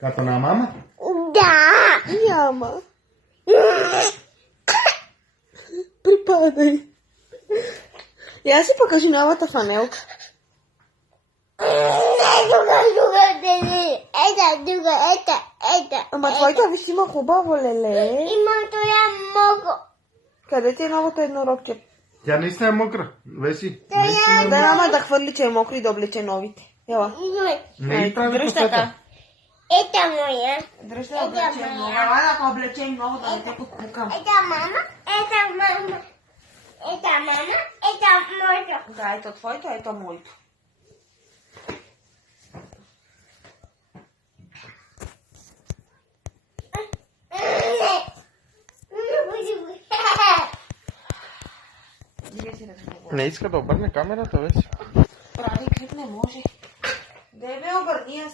Като на мама? Да. Няма. Припадай. Я си покажи новата фанелка. Ета. Ама твоята виж има хубаво, леле. Има това много. Къде ти е новото еднорогче? Тя наистина е мокра. Веси. Да, мама да хвърли, че е мокро и да облече новите. Ела. Не ги прави дръж косата. така. Ета моя. Дръж да облечем много. Ела да облечем много, да не те подпукам. Ета мама. Ета мама. Ета мама. Ета моето. Да, ето твоето, ето моето. Не иска да обърне камерата, Веси. Прави клип не може. Дебе, обърни я.